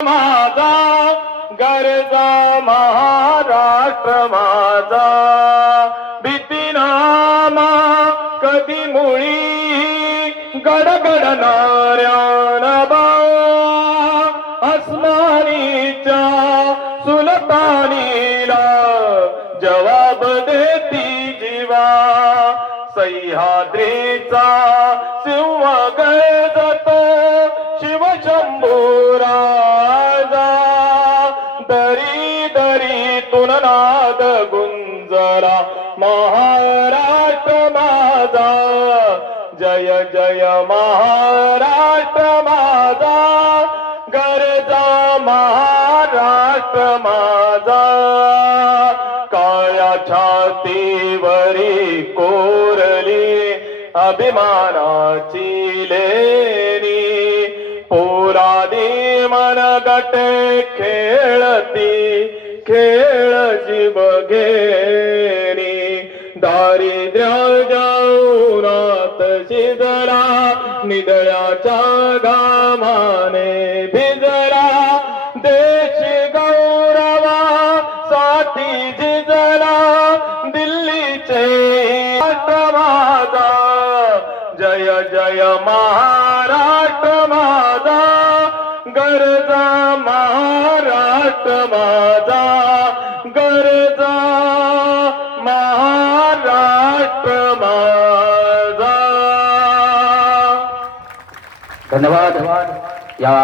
माझा गरजा महाराष्ट्र माझा भीतीनामा कधी मुळी गडगडणाऱ्या नभा अस्मानीच्या सुलतानीला जवाब देती जीवा सह्याद्रीचा सिंह गरजतो शिवशंभू राजा दरी दरीतून नाद गुंजला महाराष्ट्र माझा जय जय महाराष्ट्र माझा गरजा महाराष्ट्र माझा काळ्या छातीवरी कोरली अभिमानाची लेणी पोरादी मनगटे खेळती खेळ जीव घेणी दारिद्र्याच्या उन्हात शिजला निदळ्याच्या घामाने भिजला देश गौरवासाठी झिजला दिल्लीचे राष्ट्र माझा जय जय महाराष्ट्र माझा गरजा महाराष्ट्र माझा गरजा महाराष्ट्र माझा. धन्यवाद. या